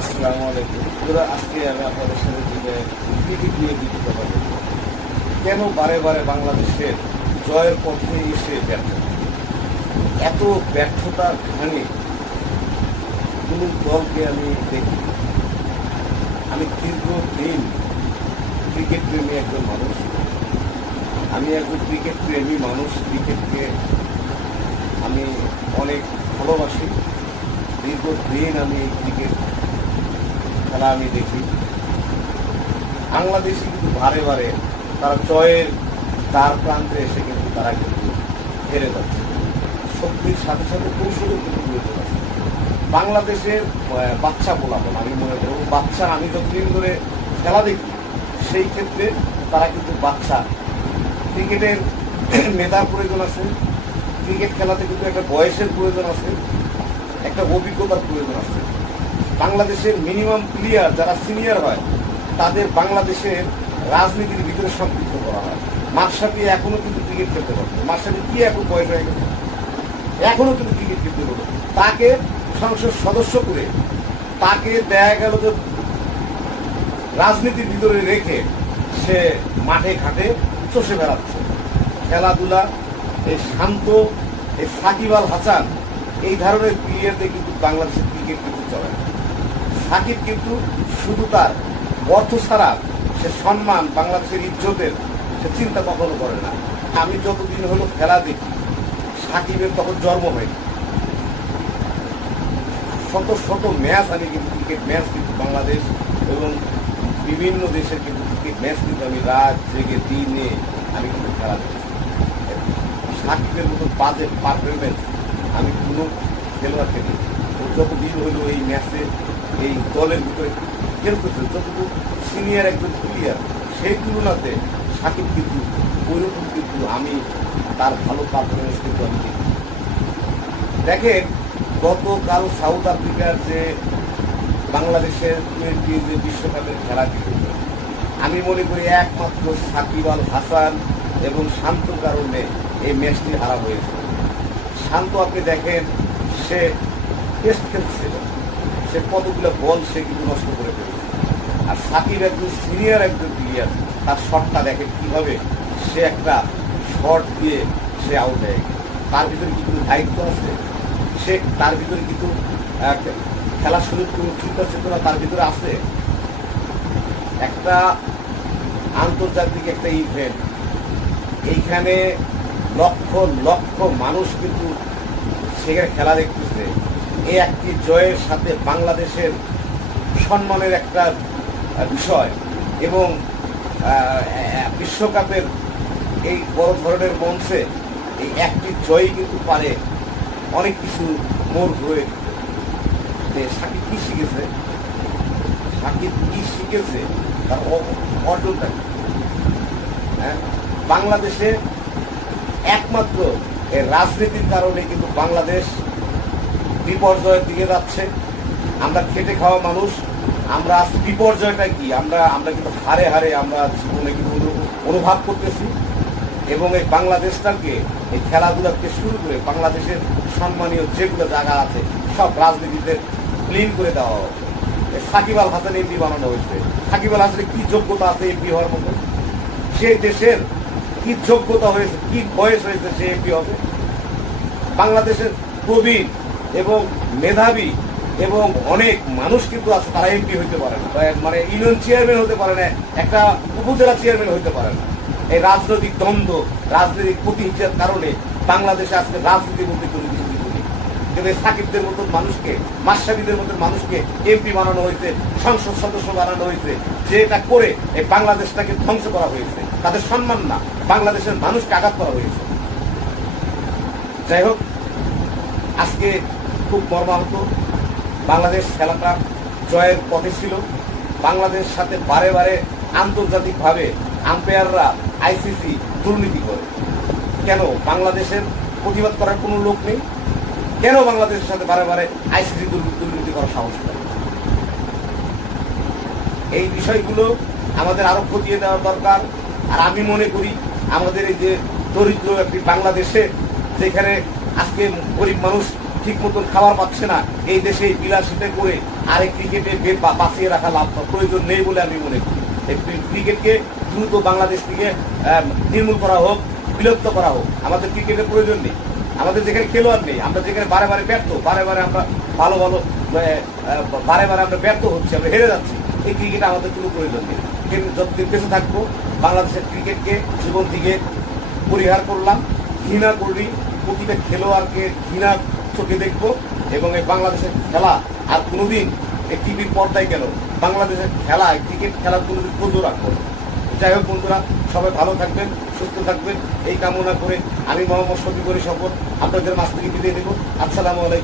আসসালামু আলাইকুম। আজকে আমি আপনাদের সাথে ক্রিকেট নিয়ে কিছু কথা বলব। কেন বারে বারে বাংলাদেশের জয়ের পথে এসে ব্যর্থতা, এত ব্যর্থতার কারণে কোন দলকে আমি দেখি। আমি দীর্ঘদিন ক্রিকেট প্রেমী একজন মানুষ, আমি একজন ক্রিকেট প্রেমী মানুষ। ক্রিকেটকে আমি অনেক ভালোবাসি। দীর্ঘদিন আমি ক্রিকেট খেলা আমি দেখি। বাংলাদেশি কিন্তু বারে বারে তারা জয়ের দ্বার প্রান্তে এসে কিন্তু তারা কিন্তু হেরে যাচ্ছে। শক্তির সাথে সাথে কৌশলও কিন্তু প্রয়োজন আছে। বাংলাদেশের বাচ্চা বলাবো আমি মনে করব বাচ্চা, আমি যতদিন ধরে খেলা দেখি সেই ক্ষেত্রে তারা কিন্তু বাচ্চা। ক্রিকেটের মেধার প্রয়োজন আছে, ক্রিকেট খেলাতে কিন্তু একটা বয়সের প্রয়োজন আছে, একটা অভিজ্ঞতার প্রয়োজন আছে। বাংলাদেশের মিনিমাম প্লেয়ার যারা সিনিয়র হয় তাদের বাংলাদেশের রাজনীতির ভিতরে সম্পৃক্ত করা হয়। মাশরাফি এখনো কিন্তু ক্রিকেট খেলতে পারবে। মাশরাফি কি এখন বয়স হয়ে গেছে, এখনো কিন্তু ক্রিকেট খেলতে পারবে। তাকে সংসদ সদস্য করে তাকে দেখা গেল যে রাজনীতির ভিতরে রেখে সে মাঠে ঘাটে চষে বেড়াচ্ছে। খেলাধুলা এই শান্ত, এই সাকিব আল হাসান, এই ধরনের প্লেয়ারদের কিন্তু বাংলাদেশের ক্রিকেট কিন্তু চলে না। সাকিব কিন্তু শুধু তার অর্থ ছাড়া সে সম্মান, বাংলাদেশের ইজ্জতের সে চিন্তা কখনো করে না। আমি যতদিন হলো খেলা দেখি, সাকিবের তখন জন্ম হয়নি। শত শত ম্যাচ আমি কিন্তু ক্রিকেট ম্যাচ কিন্তু বাংলাদেশ এবং বিভিন্ন দেশের কিন্তু ক্রিকেট ম্যাচ কিন্তু আমি রাত জেগে দিনে আমি কিন্তু খেলা দেখেছি। সাকিবের মতো বাজে পারফরমেন্স আমি কোনো খেলোয়াড়কে দিই। ওর যতদিন হলো এই ম্যাচে এই দলের ভিতরে খেলতেছে, যতটুকু সিনিয়র একজন প্লেয়ার সেই তুলনাতে সাকিব কিন্তু ওইরকম কিন্তু আমি তার ভালো পারফরমেন্স কিন্তু আমি দেখি। দেখেন গতকাল সাউথ আফ্রিকার যে বাংলাদেশের যে বিশ্বকাপের খেলা ছিল, আমি মনে করি একমাত্র সাকিব আল হাসান এবং শান্তর কারণে এই ম্যাচটি হারা হয়েছে। শান্ত আপনি দেখেন সে টেস্ট খেলছিল, সে কতগুলো বল সে কিন্তু নষ্ট করে ফেলেছে। আর সাকিব একজন সিনিয়র একজন প্লেয়ার, তার শটটা দেখেন কিভাবে সে একটা শট দিয়ে সে আউট হয়ে গেছে। তার ভিতরে কিন্তু দায়িত্ব আছে, সে তার ভিতরে কিন্তু খেলা শুরুর কোনো চিন্তা চেতনা তার ভিতরে আছে। একটা আন্তর্জাতিক একটা ইভেন্ট, এইখানে লক্ষ লক্ষ মানুষ কিন্তু সেখানে খেলা দেখতেছে। এই একটি জয়ের সাথে বাংলাদেশের সম্মানের একটা বিষয় এবং বিশ্বকাপের এই বড় ধরনের মঞ্চে এই একটি জয়ই কিন্তু পারে অনেক কিছু মোড় হয়ে দিতে। সাকিব কি শিখেছে, সাকিব কি শিখেছে, তার অর্জনটা কি? হ্যাঁ, বাংলাদেশে একমাত্র এই রাজনীতির কারণে কিন্তু বাংলাদেশ বিপর্যয়ের দিকে যাচ্ছে। আমরা খেটে খাওয়া মানুষ, আমরা বিপর্যয়টা কি আমরা কিন্তু হারে হারে আমরা জীবনে কিন্তু অনুভব করতেছি। এবং এই বাংলাদেশটাকে এই খেলাধুলাকে শুরু করে বাংলাদেশের সম্মানীয় যেগুলো জায়গা আছে সব রাজনীতিতে ক্লিন করে দেওয়া হবে। সাকিব আল হাসান এমপি বানানো হয়েছে। সাকিব আল হাসানের কি যোগ্যতা আছে এমপি হওয়ার মতো? সেই দেশের কি যোগ্যতা হয়েছে, কি বয়স হয়েছে সে এমপি হবে? বাংলাদেশের প্রবীণ এবং মেধাবী এবং অনেক মানুষ কিন্তু আছে, তারা এমপি হইতে পারে না, মানে ইউনিয়ন চেয়ারম্যান হতে পারে না, একটা উপজেলা চেয়ারম্যান হতে পারে না। এই রাজনৈতিক দ্বন্দ্ব, রাজনৈতিক প্রতিহিংসার কারণে বাংলাদেশে আজকে রাজনীতির মধ্যে কোনো কিছু নেই। কিন্তু এই সাকিবদের মতন মানুষকে, মাশরাফিদের মতন মানুষকে এমপি বানানো হয়েছে, সংসদ সদস্য বানানো হয়েছে, যেটা করে এই বাংলাদেশটাকে ধ্বংস করা হয়েছে। তাদের সম্মান না, বাংলাদেশের মানুষকে আঘাত করা হয়েছে। যাই হোক, আজকে খুব মর্মাহত। বাংলাদেশ খেলাটা জয়ের পথে ছিল। বাংলাদেশ সাথে বারে বারে আন্তর্জাতিকভাবে আম্পায়াররা আইসিসি দুর্নীতি করে। কেন বাংলাদেশের প্রতিবাদ করার কোনো লোক নেই? কেন বাংলাদেশের সাথে বারে বারে আইসিসি দুর্নীতি করার সাহস করে? এই বিষয়গুলো আমাদের আরো খতিয়ে দেওয়া দরকার। আর আমি মনে করি আমাদের এই যে দরিদ্র একটি বাংলাদেশে, যেখানে আজকে গরিব মানুষ ঠিক মতন খাবার পাচ্ছে না, এই দেশে বিলাসিতা করে আর এই ক্রিকেটে বাঁচিয়ে রাখা লাভ প্রয়োজন নেই বলে আমি মনে করি। এই ক্রিকেটকে দ্রুত বাংলাদেশ থেকে নির্মূল করা হোক, বিলুপ্ত করা হোক। আমাদের ক্রিকেটের প্রয়োজন নেই, আমাদের যেখানে খেলোয়াড় নেই, আমরা যেখানে বারে বারে ব্যর্থ, বারে বারে আমরা ভালো ভালো বারে বারে আমরা ব্যর্থ হচ্ছি, আমরা হেরে যাচ্ছি, এই ক্রিকেটে আমাদের কোনো প্রয়োজন নেই। কিন্তু যতদিন বেঁচে থাকবো বাংলাদেশের ক্রিকেটকে জীবন থেকে পরিহার করলাম, ঘৃণা করি, প্রতিটা খেলোয়াড়কে ঘৃণা চোখে দেখবো এবং এই বাংলাদেশের খেলা আর কোনোদিন এই টিভির পর্দায় গেল বাংলাদেশের খেলা, ক্রিকেট খেলার কোনোদিন বন্ধ রাখবো। যাই হোক বন্ধুরা, সবাই ভালো থাকবেন, সুস্থ থাকবেন এই কামনা করে আমি মোহাম্মদ শফিকুর শপথ আপনাদের মাছ থেকে বিদায় দেবো। আসসালামু আলাইকুম।